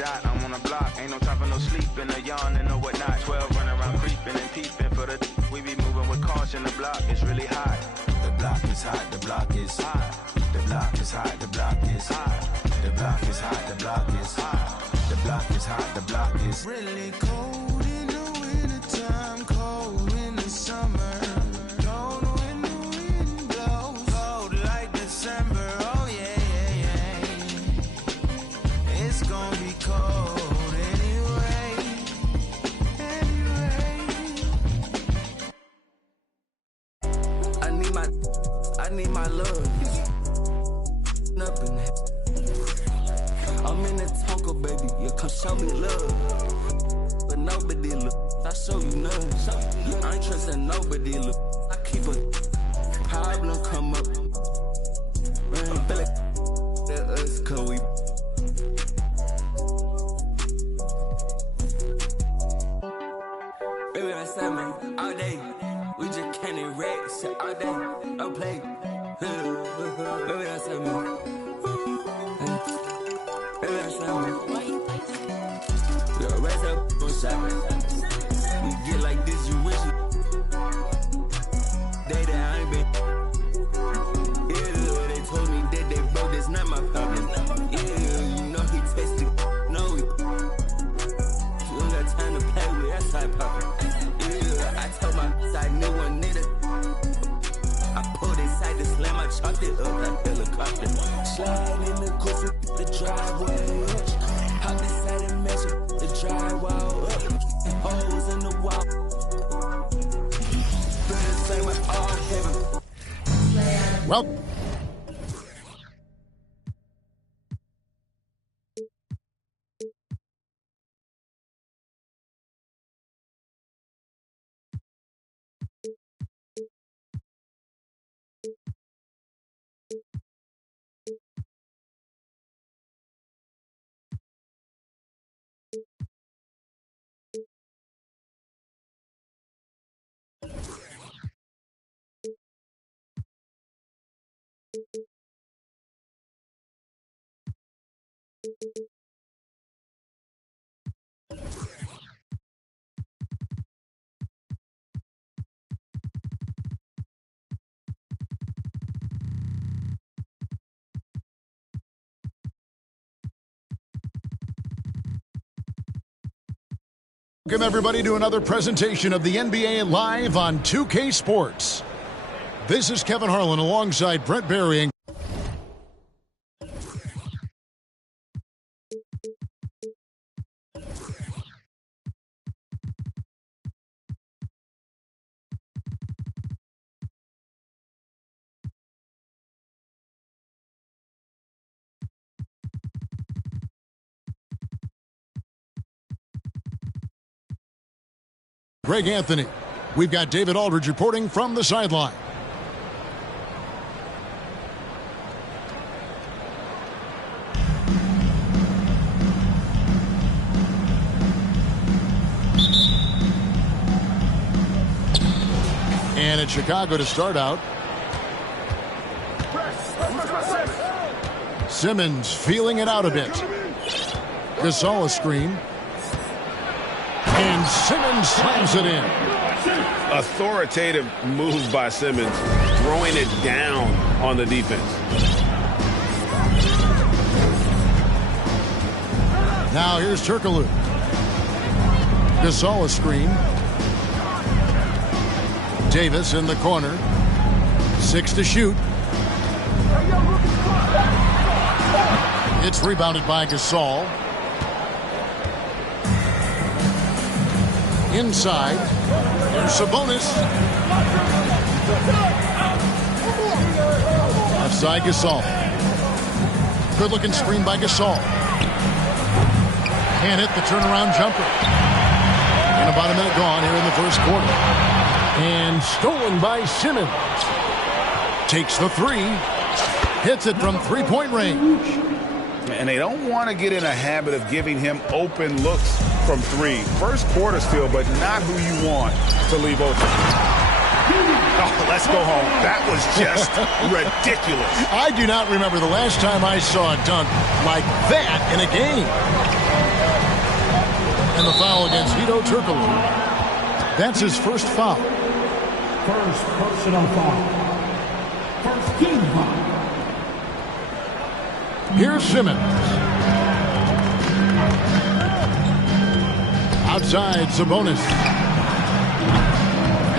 I'm on the block, ain't no time for no sleeping, no yawning, no whatnot. 12 running around creeping and peeping for the. We be moving with caution. The block is really hot. The block is hot. The block is hot. The block is hot. The block is hot. The block is hot. The block is hot. The block is hot. The block is really cold in the wintertime, cold in the summer, cold when the wind blows, cold like December. Oh yeah, yeah, yeah. It's gonna be cold anyway. I need my love. Up in it. I'm in the Tonka, baby. You come show me love. But nobody look. I show you none. I ain't trusting nobody look. I keep a problem come up. Man, feel like that us, cause we. Baby, that's that, man. All day. We just can't erase all day. Don't play. Baby, that's that, man. Baby, that's that, man. We all raise up on shopping. We get like this, you wish it. Day that I ain't been. Yeah, they told me that they broke, that's not my problem. Yeah, you know he tasted. No, we. You don't got time to play with that side poppin'. Yeah, I told my side new one nigga. I pulled inside the slam, I chopped it up like helicopter. Slide in the coffee, the driveway. Hop inside and measure the drywall up. Holes in the wall. Feel the same with all heaven. Well. Welcome everybody to another presentation of the NBA live on 2K Sports. This is Kevin Harlan alongside Brent Berry. Greg Anthony. We've got David Aldridge reporting from the sideline. And it's Chicago to start out. Simmons feeling it out a bit. Gasol a screen. And Simmons slams it in. Authoritative move by Simmons, throwing it down on the defense. Now here's Turkoglu. Gasol a screen. Davis in the corner. 6 to shoot. It's rebounded by Gasol. Inside, there's Sabonis. Offside Gasol. Good-looking screen by Gasol. Can't hit the turnaround jumper. And about a minute gone here in the first quarter. And stolen by Simmons. Takes the three. Hits it from three-point range. And they don't want to get in a habit of giving him open looks from three. First quarter still, but not who you want to leave open. Oh, let's go home. That was just ridiculous. I do not remember the last time I saw a dunk like that in a game. And the foul against Hedo Turkoglu. That's his first foul. First personal foul. First team foul. Here's Simmons. Outside, Sabonis.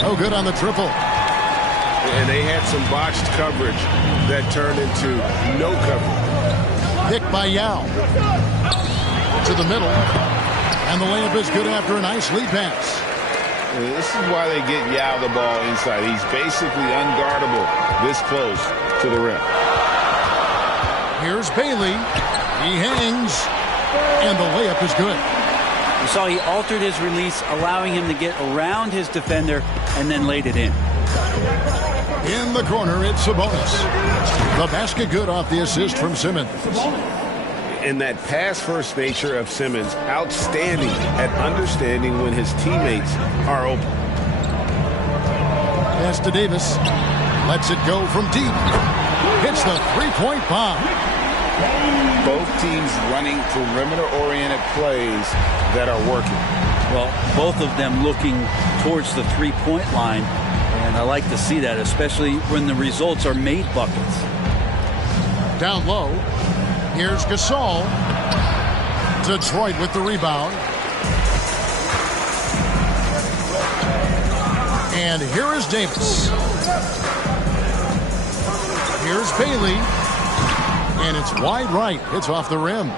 No good on the triple. And they had some botched coverage that turned into no coverage. Picked by Yao. To the middle. And the layup is good after a nice lead pass. This is why they get Yao the ball inside. He's basically unguardable this close to the rim. Here's Bailey. He hangs. And the layup is good. You saw he altered his release, allowing him to get around his defender and then laid it in. In the corner, it's Sabonis. The basket good off the assist from Simmons. And that pass-first nature of Simmons, outstanding at understanding when his teammates are open. Pass to Davis. Lets it go from deep. Hits the three-point bomb. Both teams running perimeter-oriented plays that are working. Well, both of them looking towards the three-point line. And I like to see that, especially when the results are made buckets. Down low. Here's Gasol. Detroit with the rebound. And here is Davis. Here's Bailey. And it's wide right. It's off the rim.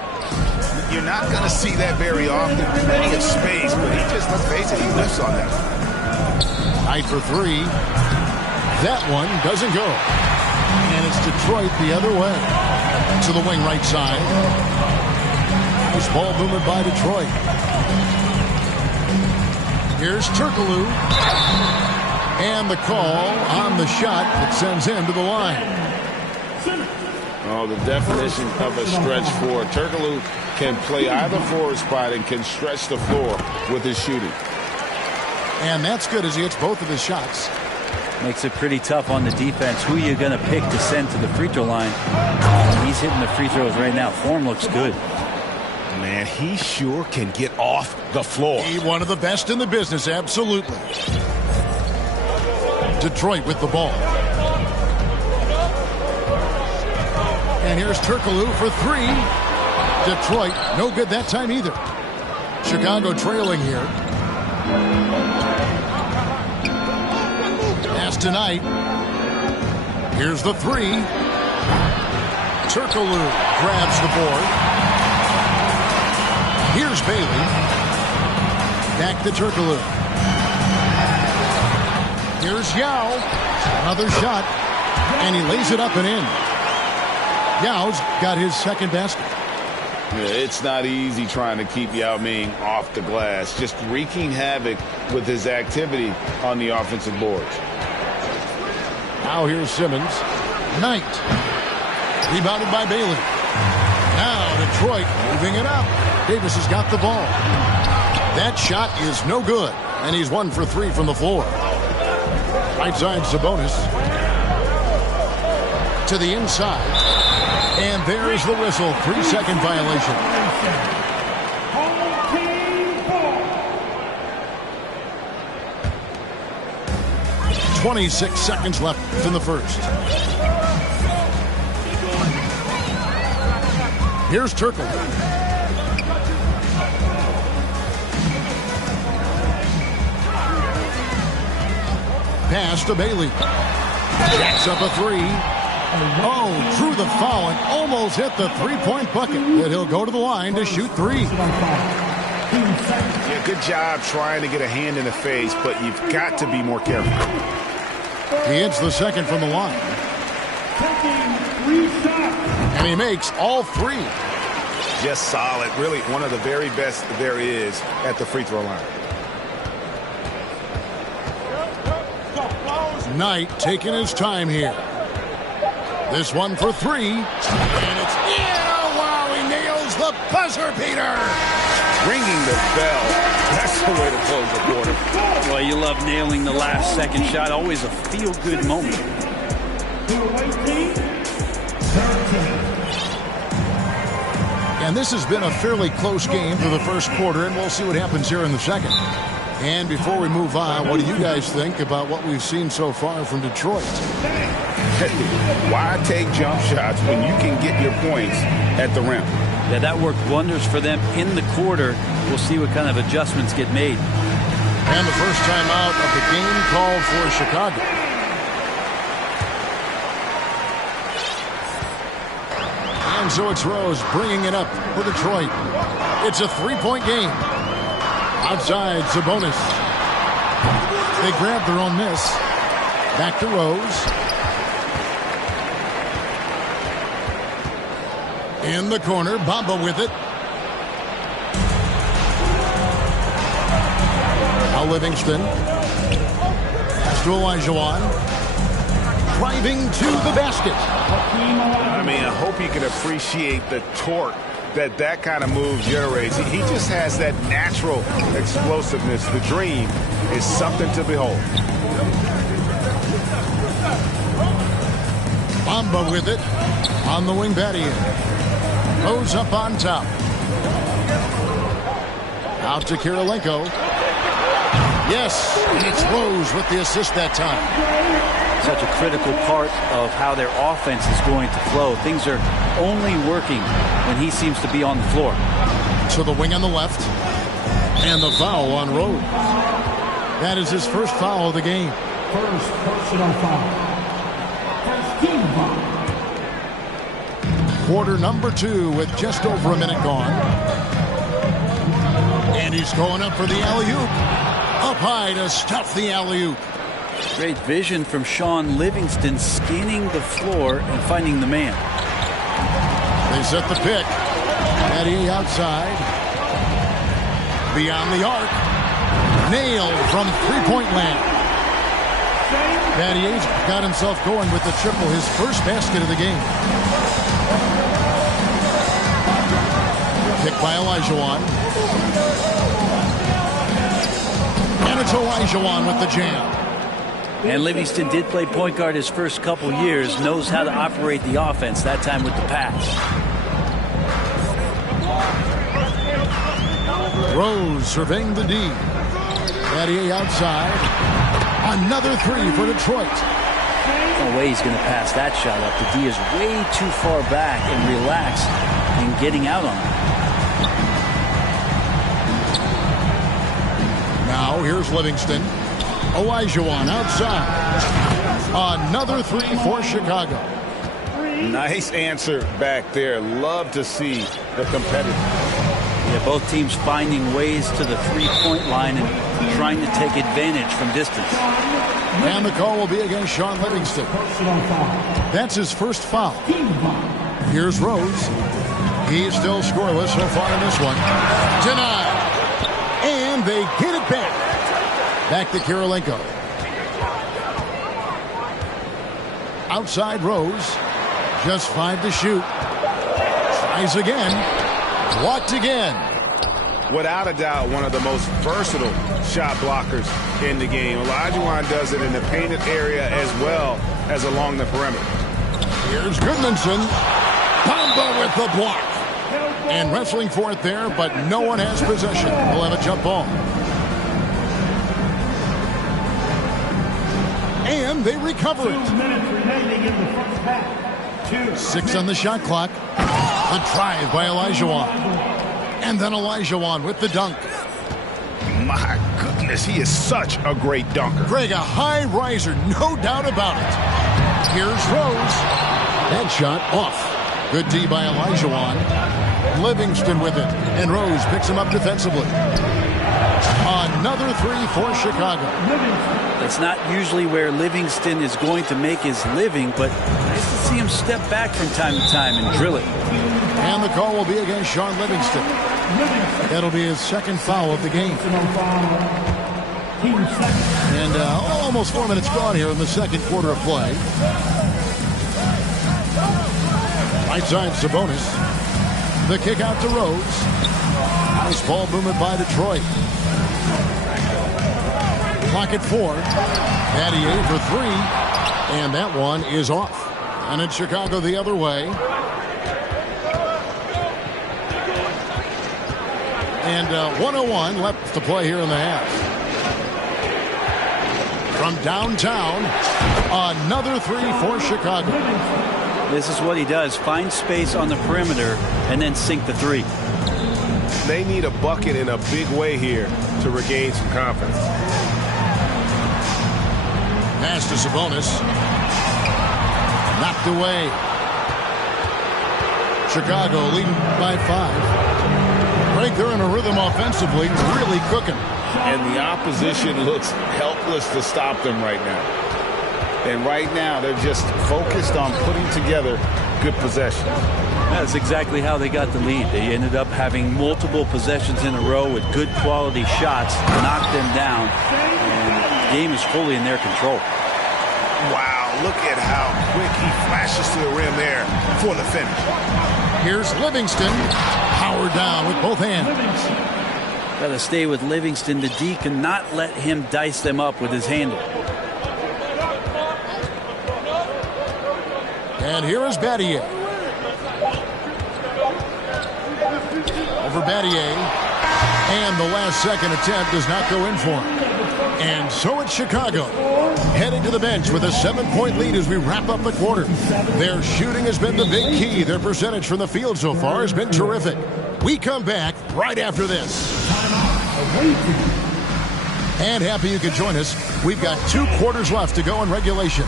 You're not going to see that very often. Plenty of space, but he just, let's face it, he lifts on that. Knight for three. That one doesn't go. And it's Detroit the other way. To the wing right side. Nice ball movement by Detroit. Here's Turkoglu. And the call on the shot that sends him to the line. Oh, the definition of a stretch four. Turkoglu can play either forward spot and can stretch the floor with his shooting. And that's good as he hits both of his shots. Makes it pretty tough on the defense. Who are you going to pick to send to the free throw line? He's hitting the free throws right now. Form looks good. Man, he sure can get off the floor. He's one of the best in the business, absolutely. Detroit with the ball. And here's Turkoglu for three. Detroit, no good that time either. Chicago trailing here. Pass tonight. Here's the three. Turkoglu grabs the board. Here's Bailey. Back to Turkoglu. Here's Yao. Another shot. And he lays it up and in. Yao's got his second basket. Yeah, it's not easy trying to keep Yao Ming off the glass. Just wreaking havoc with his activity on the offensive boards. Now here's Simmons. Knight. Rebounded by Bailey. Now Detroit moving it up. Davis has got the ball. That shot is no good. And he's 1 for 3 from the floor. Right side Sabonis. To the inside. And there's the whistle. 3-second violation. 26 seconds left in the first. Here's Turkoglu. Pass to Bailey. Jacks up a three. Oh, drew the foul and almost hit the three-point bucket. But he'll go to the line to shoot three. Yeah, good job trying to get a hand in the face, but you've got to be more careful. He hits the second from the line. And he makes all three. Just solid. Really one of the very best there is at the free throw line. Knight taking his time here. This one for three. And it's in. Oh, wow, he nails the buzzer beater. Ringing the bell. That's the way to close the quarter. Well, you love nailing the last second shot. Always a feel-good moment. And this has been a fairly close game through the first quarter, and we'll see what happens here in the second. And before we move on, what do you guys think about what we've seen so far from Detroit? Why take jump shots when you can get your points at the rim? Yeah, that worked wonders for them in the quarter. We'll see what kind of adjustments get made. And the first time out of the game called for Chicago. And so it's Rose bringing it up for Detroit. It's a three-point game. Outside, Sabonis. They grab their own miss. Back to Rose. In the corner, Bamba with it. Now Livingston. Pass to Olajuwon. Driving to the basket. I mean, I hope you can appreciate the torque that kind of move generates. He just has that natural explosiveness. The dream is something to behold. Bamba with it on the wing patio. Rose up on top. Out to Kirilenko. Yes, and it's Rose with the assist that time. Such a critical part of how their offense is going to flow. Things are only working when he seems to be on the floor. To the wing on the left. And the foul on Rose. That is his first foul of the game. First personal foul. First team foul. Quarter number 2 with just over a minute gone. And he's going up for the alley-oop. Up high to stuff the alley-oop. Great vision from Sean Livingston, scanning the floor and finding the man. They set the pick. Eddie outside. Beyond the arc. Nailed from three-point land. Battier got himself going with the triple, his first basket of the game. Kick by Olajuwon. And it's Olajuwon with the jam. And Livingston did play point guard his first couple years, knows how to operate the offense, that time with the pass. Rose surveying the D. Battier outside. Another three for Detroit. No way he's going to pass that shot up. The D is way too far back and relaxed in getting out on it. Now here's Livingston. Olajuwon outside. Another three for Chicago. Nice answer back there. Love to see the competitive. Yeah, both teams finding ways to the three-point line and trying to take advantage from distance. And the call will be against Sean Livingston. That's his first foul. Here's Rose. He's still scoreless so far in this one. Denied. And they get it back. Back to Kirilenko. Outside Rose. Just 5 to shoot. Tries again. Blocked again. Without a doubt, one of the most versatile shot blockers in the game. Olajuwon does it in the painted area as well as along the perimeter. Here's Goodmanson. Bamba with the block. And wrestling for it there, but no one has possession. We'll have a jump ball. And they recover it. 2 minutes remaining in the first half. 6 on the shot clock. A drive by Olajuwon. And then Olajuwon with the dunk. My goodness, he is such a great dunker. Greg, a high riser, no doubt about it. Here's Rose. That shot off. Good D by Olajuwon. Livingston with it. And Rose picks him up defensively. Another three for Chicago. It's not usually where Livingston is going to make his living, but nice to see him step back from time to time and drill it. And the call will be against Sean Livingston. That'll be his second foul of the game. And almost 4 minutes gone here in the second quarter of play. Right side Sabonis. The kick out to Rose. Nice ball movement by Detroit. Clock at 4. Battier for 3. And that one is off. And it's Chicago the other way. And 1:01 left to play here in the half. From downtown, another three for Chicago. This is what he does. Find space on the perimeter and then sink the three. They need a bucket in a big way here to regain some confidence. Pass to Sabonis. Knocked away. Chicago leading by 5. Right, they're in a rhythm offensively, really cooking. And the opposition looks helpless to stop them right now. And right now, they're just focused on putting together good possessions. That's exactly how they got the lead. They ended up having multiple possessions in a row with good quality shots, knocked them down, and the game is fully in their control. Wow, look at how quick he flashes to the rim there for the finish. Here's Livingston, powered down with both hands. Got to stay with Livingston. The D cannot let him dice them up with his handle. And here is Battier. Over Battier. And the last second attempt does not go in for him. And so it's Chicago heading to the bench with a 7-point lead as we wrap up the quarter. Their shooting has been the big key. Their percentage from the field so far has been terrific. We come back right after this. And happy you could join us. We've got 2 quarters left to go in regulation.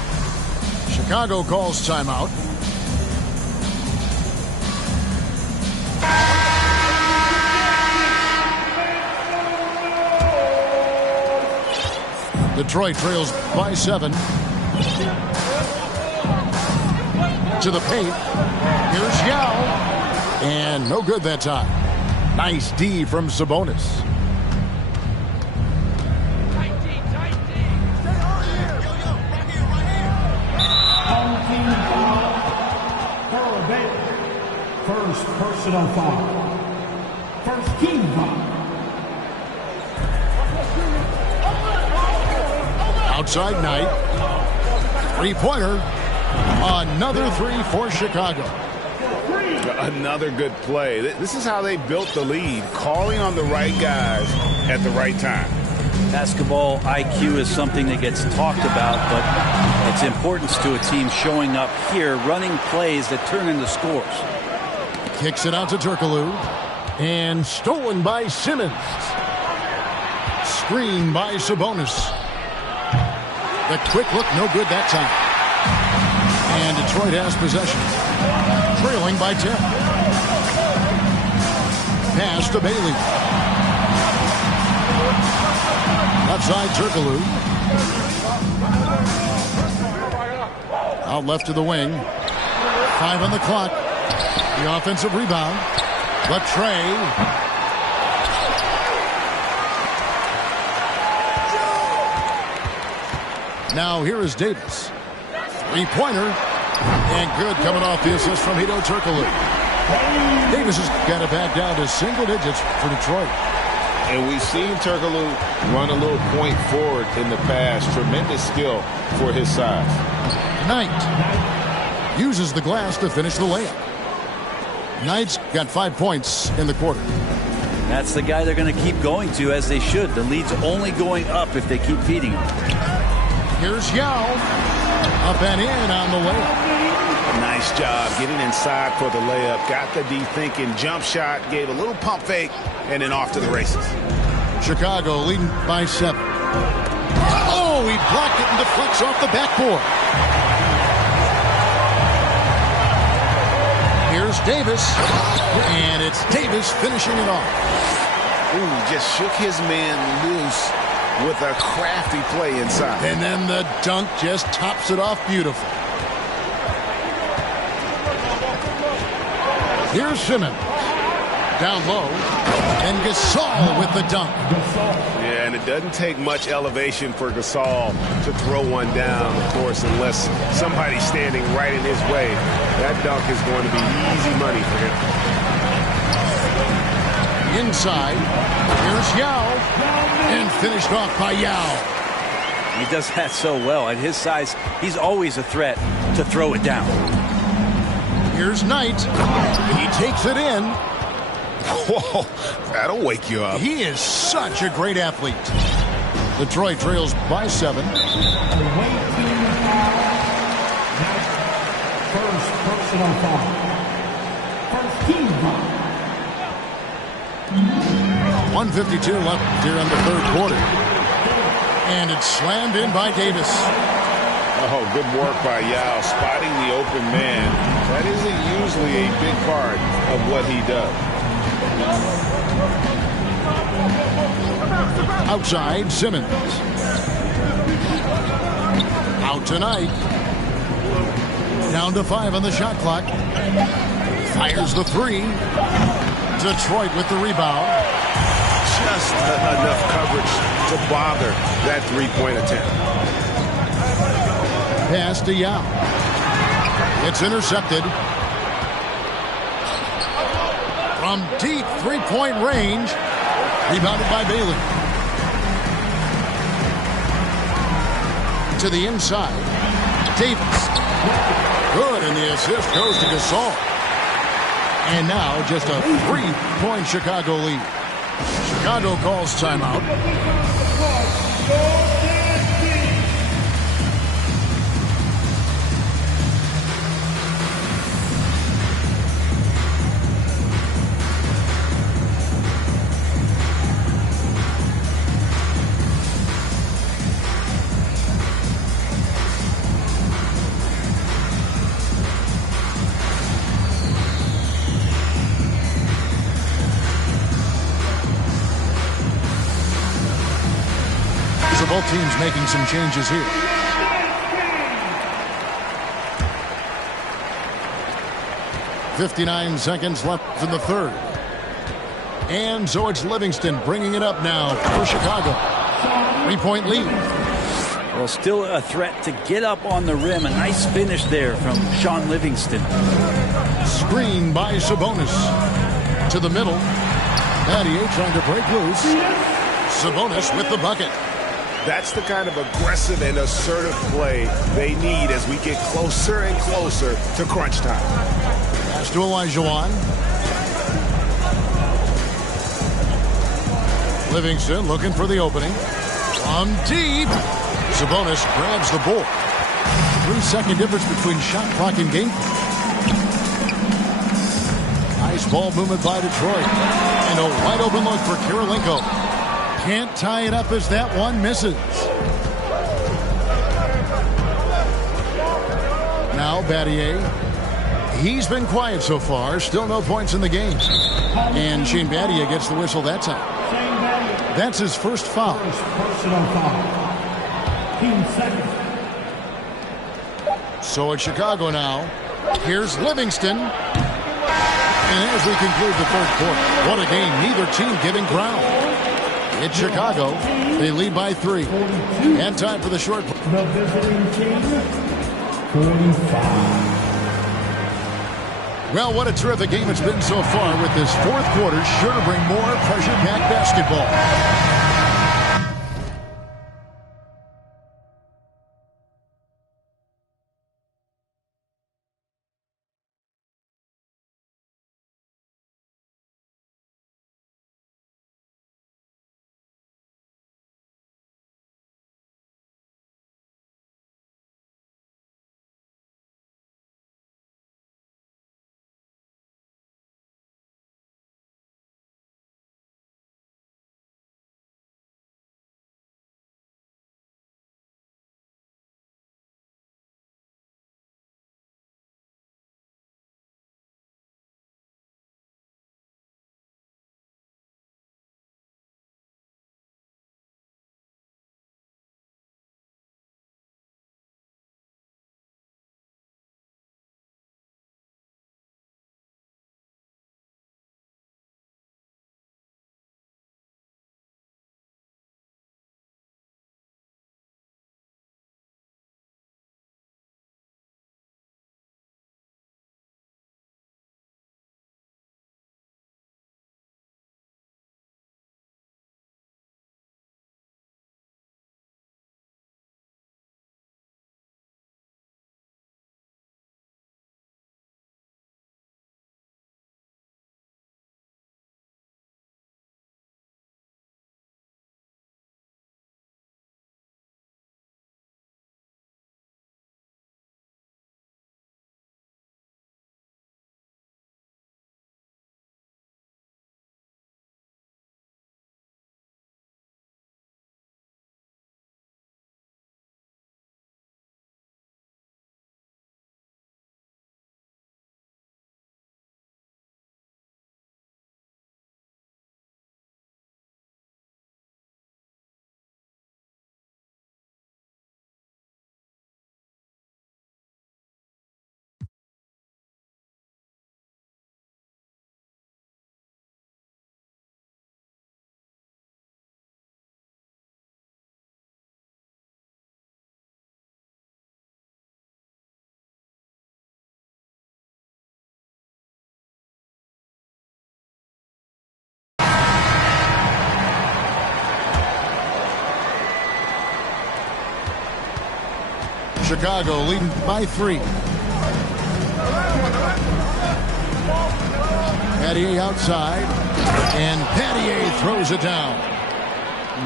Chicago calls timeout. Detroit trails by 7. To the paint. Here's Yao. And no good that time. Nice D from Sabonis. First personal foul. First team foul. Outside Knight. 3-pointer. Another 3 for Chicago. Another good play. This is how they built the lead, calling on the right guys at the right time. Basketball IQ is something that gets talked about, but its importance to a team showing up here, running plays that turn into scores. Kicks it out to Turkoglu. And stolen by Simmons. Screen by Sabonis. The quick look, no good that time. And Detroit has possession. Trailing by 10. Pass to Bailey. Outside Turkoglu. Out left to the wing. 5 on the clock. The offensive rebound. Latrey. Now here is Davis. 3-pointer. And good coming off the assist from Hedo Turkoglu. Davis has got it back down to single digits for Detroit. And we've seen Turkoglu run a little point forward in the past. Tremendous skill for his size. Knight uses the glass to finish the layup. Knight's got 5 points in the quarter. That's the guy they're going to keep going to, as they should. The lead's only going up if they keep feeding him. Here's Yao. Up and in on the layup. Nice job getting inside for the layup. Got the D thinking, jump shot, gave a little pump fake, and then off to the races. Chicago leading by 7. Oh, he blocked it and deflects off the backboard. Here's Davis. And it's Davis finishing it off. Ooh, just shook his man loose with a crafty play inside. And then the dunk just tops it off beautiful. Here's Simmons. Down low. And Gasol with the dunk. Yeah, and it doesn't take much elevation for Gasol to throw one down, of course, unless somebody's standing right in his way. That dunk is going to be easy money for him. Inside. Here's Yao. And finished off by Yao. He does that so well. At his size, he's always a threat to throw it down. Here's Knight. He takes it in. Whoa, that'll wake you up. He is such a great athlete. Detroit trails by 7. First personal foul. First team foul. 1:52 left here in the third quarter. And it's slammed in by Davis. Oh, good work by Yao, spotting the open man. That isn't usually a big part of what he does. Outside, Simmons. Out tonight. Down to 5 on the shot clock. Fires the 3. Detroit with the rebound. Just enough coverage to bother that three-point attempt. Pass to Yao. It's intercepted. From deep three-point range. Rebounded by Bailey. To the inside. Davis. Good, and the assist goes to Gasol. And now just a 3-point Chicago lead. Chicago calls timeout. So both teams making some changes here. .59 seconds left in the third. And so it's Livingston bringing it up now for Chicago. 3-point lead. Well, still a threat to get up on the rim. A nice finish there from Sean Livingston. Screen by Sabonis. To the middle. Battier trying to break loose. Sabonis with the bucket. That's the kind of aggressive and assertive play they need as we get closer and closer to crunch time. Pass to Olajuwon. Livingston looking for the opening. From deep. Sabonis grabs the ball. 3-second difference between shot clock and game. Nice ball movement by Detroit. And a wide open look for Kirilenko. Can't tie it up as that one misses. Now Battier. He's been quiet so far. Still no points in the game. And Shane Battier gets the whistle that time. That's his first foul. First personal foul. Team second. So it's Chicago now. Here's Livingston. And as we conclude the third quarter, what a game. Neither team giving ground. It's Chicago. They lead by 3. And time for the short. The visiting team, 45. Well, what a terrific game it's been so far with this fourth quarter. Sure to bring more pressure-packed basketball. Chicago leading by 3. Pattier outside, and Pattier throws it down.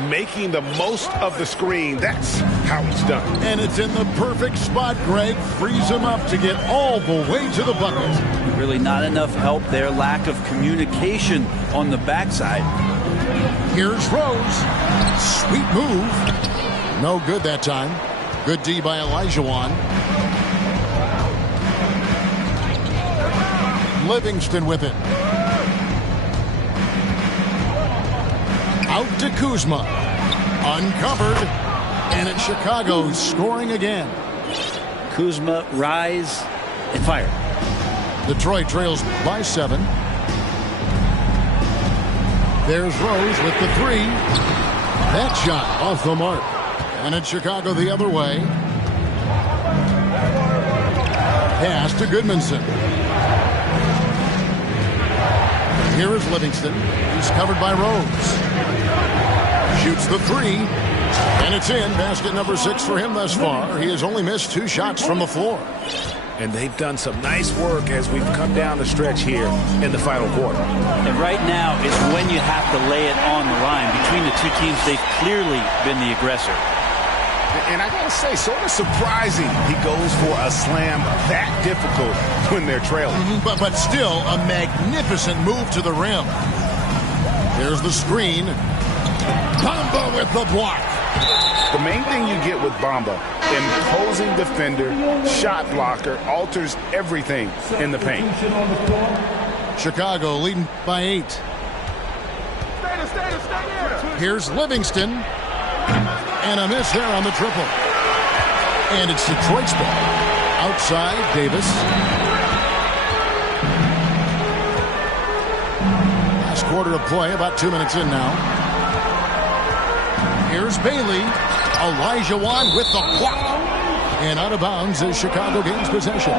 Making the most of the screen. That's how it's done. And it's in the perfect spot. Greg frees him up to get all the way to the bucket. Really not enough help there. Lack of communication on the backside. Here's Rose. Sweet move. No good that time. Good D by Olajuwon. Livingston with it. Out to Kuzma. Uncovered. And it's Chicago scoring again. Kuzma, rise, and fire. Detroit trails by 7. There's Rose with the 3. That shot off the mark. And it's Chicago the other way. Pass to Goodmanson. Here is Livingston. He's covered by Rose. Shoots the 3. And it's in. Basket number 6 for him thus far. He has only missed 2 shots from the floor. And they've done some nice work as we've come down the stretch here in the final quarter. And right now is when you have to lay it on the line. Between the two teams, they've clearly been the aggressor. And I got to say, sort of surprising he goes for a slam that difficult when they're trailing. But still a magnificent move to the rim. There's the screen. Bamba with the block. The main thing you get with Bamba, imposing defender, shot blocker, alters everything in the paint. Chicago leading by 8. Here's Livingston. And a miss there on the triple. And it's Detroit's ball. Outside, Davis. Last quarter of play, about 2 minutes in now. Here's Bailey. Olajuwon with the block. And out of bounds as Chicago gains possession.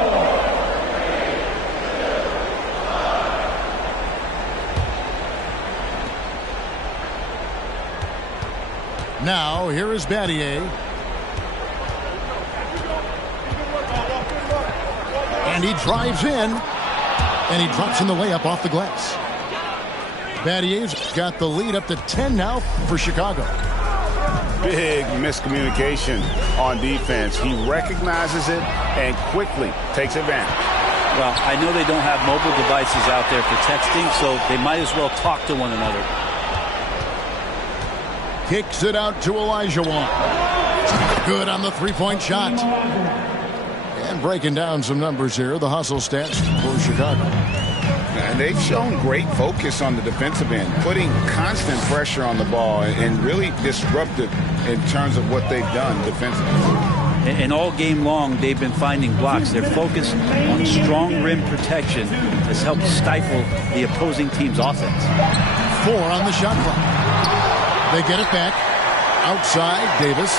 Now, here is Battier. And he drives in. And he drops in the layup off the glass. Battier's got the lead up to 10 now for Chicago. Big miscommunication on defense. He recognizes it and quickly takes advantage. Well, I know they don't have mobile devices out there for texting, so they might as well talk to one another. Kicks it out to Olajuwon. Good on the three-point shot. And breaking down some numbers here, the hustle stats for Chicago. And they've shown great focus on the defensive end, putting constant pressure on the ball and really disruptive in terms of what they've done defensively. And all game long, they've been finding blocks. Their focus on strong rim protection has helped stifle the opposing team's offense. 4 on the shot clock. They get it back. Outside, Davis.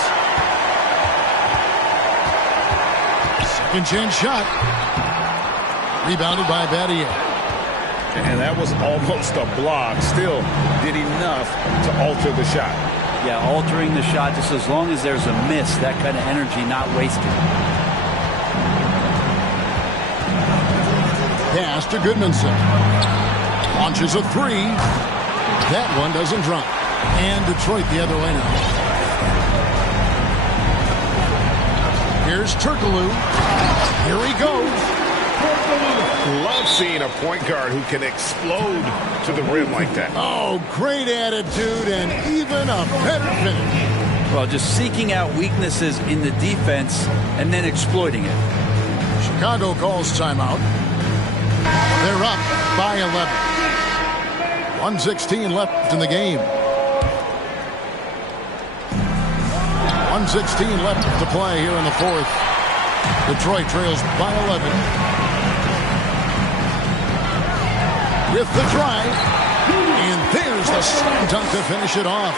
Second chance shot. Rebounded by Battier. And that was almost a block. Still did enough to alter the shot. Yeah, altering the shot just as long as there's a miss, that kind of energy not wasted. Pass to Goodmanson. Launches a 3. That one doesn't drop. And Detroit the other way now. Here's Turkoglu. Here he goes. Love seeing a point guard who can explode to the rim like that. Oh, great attitude and even a better finish. Well, just seeking out weaknesses in the defense and then exploiting it. Chicago calls timeout. They're up by 11. 1:16 left in the game. 1:16 left to play here in the fourth. Detroit trails by 11. With the drive. And there's the slam dunk to finish it off.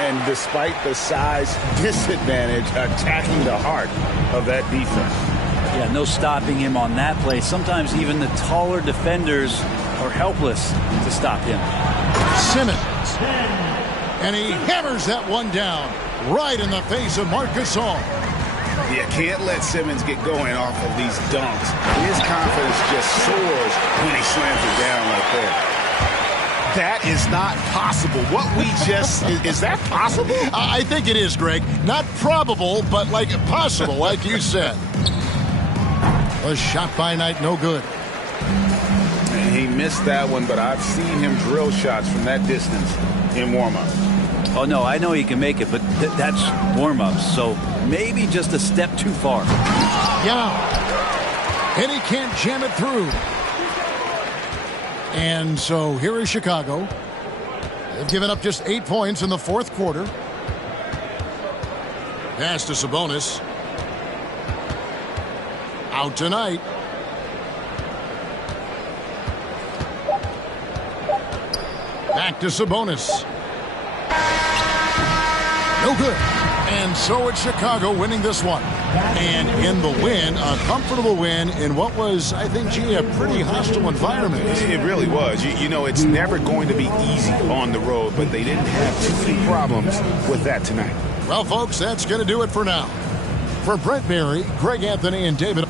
And despite the size disadvantage, attacking the heart of that defense. Yeah, no stopping him on that play. Sometimes even the taller defenders are helpless to stop him. Simmons. And he hammers that one down right in the face of Marc Gasol. You can't let Simmons get going off of these dunks. His confidence just soars when he slams it down like that. That is not possible. What we just, is that possible? I think it is, Greg. Not probable, but like possible, like you said. A shot by Knight, no good. And he missed that one, but I've seen him drill shots from that distance in warm-up. Oh, no, I know he can make it, but that's warm-ups, so maybe just a step too far. Yeah. And he can't jam it through. And so here is Chicago. They've given up just 8 points in the fourth quarter. Pass to Sabonis. Out tonight. Back to Sabonis. No good. And so it's Chicago winning this one. And in the win, a comfortable win in what was, I think, gee, a pretty hostile environment. It really was. You know, it's never going to be easy on the road, but they didn't have too many problems with that tonight. Well, folks, that's going to do it for now. For Brent Berry, Greg Anthony, and David...